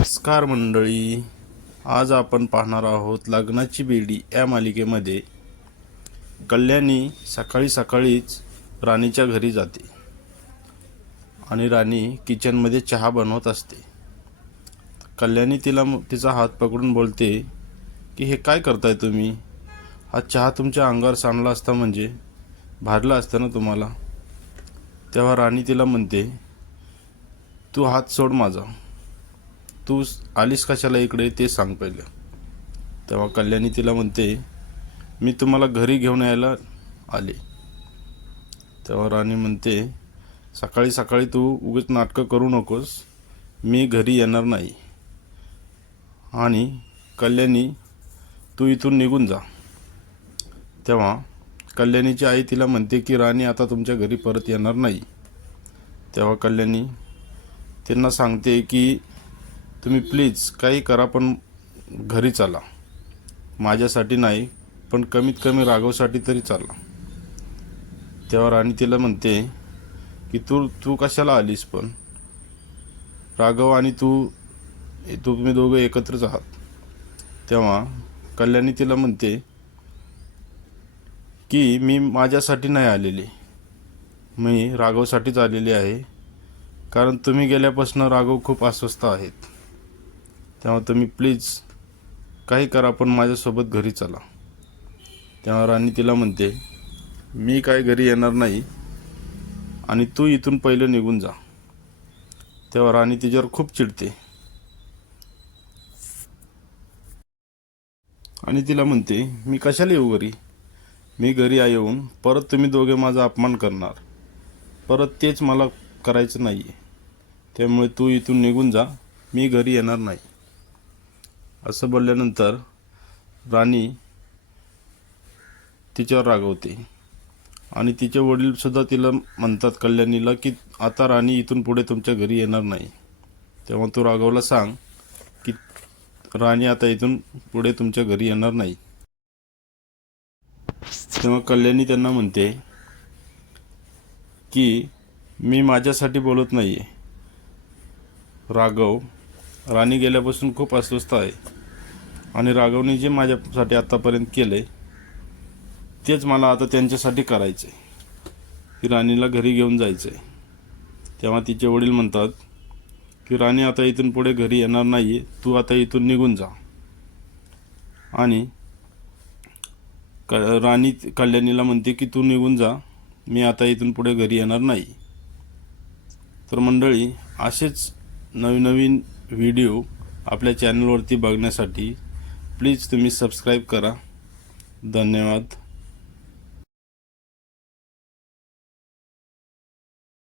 नमस्कार मंडळी. आज आपण पाहणार आहोत लग्नाची बेडी या मालिकेमध्ये. कल्याणी सकाळी सकाळीच राणीच्या घरी जाते. आणि राणी किचनमध्ये चहा बनवत असते. कल्याणी तिला तिचा हात पकडून बोलते की हे काय करताय तुम्ही? हा चहा तुमच्या अंगावर सांडला असता म्हणजे? भारला असतं ना तुम्हाला? तेव्हा राणी तिला म्हणते तू हात सोड माझा. तू आलीस कशाला इकडे? ते सांग पहिलं. तेव्हा कल्याणी तिला म्हणते मी तुम्हाला घरी घेऊन यायला आले. तेव्हा राणी म्हणते सकाळी सकाळी तू उगीच नाटकं करू नकोस. मी घरी येणार नाही. आणि कल्याणी तू इथून निघून जा. तेव्हा कल्याणीची आई तिला म्हणते की राणी आता तुमच्या घरी परत येणार नाही. तेव्हा कल्याणी त्यांना सांगते की तुम्ही प्लीज काही करा पण घरी चला. माझ्यासाठी नाही पण कमीत कमी राघवसाठी तरी चला. तेव्हा राणी तिला म्हणते की तू तू कशाला आलीस पण? राघव आणि तू तुम्ही दोघं एकत्रच आहात. तेव्हा कल्याणी तिला म्हणते की मी माझ्यासाठी नाही आलेली. मी राघवसाठीच आलेली आहे. कारण तुम्ही गेल्यापासून राघव खूप अस्वस्थ आहेत. तेव्हा तुम्ही प्लीज काही करा पण माझ्यासोबत घरी चला. तेव्हा राणी तिला म्हणते मी काय घरी येणार नाही आणि तू इथून पहिलं निघून जा. तेव्हा राणी तिच्यावर खूप चिडते. आणि तिला म्हणते मी कशाला येऊ घरी? मी घरी येऊन. परत तुम्ही दोघे माझा अपमान करणार. परत तेच मला करायचं नाही आहे त्यामुळे तू इथून निघून जा. मी घरी येणार नाही. असं बोलल्यानंतर राणी तिच्यावर रागवते आणि तिचे वडीलसुद्धा तिला म्हणतात कल्याणीला की आता राणी इथून पुढे तुमच्या घरी येणार नाही. तेव्हा तू राघवला सांग की राणी आता इथून पुढे तुमच्या घरी येणार नाही. तेव्हा कल्याणी त्यांना म्हणते की मी माझ्यासाठी बोलत नाही आहे राघव राणी गेल्यापासून खूप अस्वस्थ आहे. आणि राघवने जे माझ्यासाठी आत्तापर्यंत आहे तेच मला आता त्यांच्यासाठी करायचं. आहे की राणीला घरी घेऊन जायचं आहे तेव्हा तिचे वडील म्हणतात की राणी आता इथून पुढे घरी येणार नाही आहे तू आता इथून निघून जा. आणि क राणी कल्याणीला म्हणते की तू निघून जा. मी आता इथून पुढे घरी येणार नाही. तर मंडळी असेच नवीन नवीन व्हिडिओ आपल्या चॅनलवरती बघण्यासाठी प्लीज तुम्ही सबस्क्राईब करा. धन्यवाद.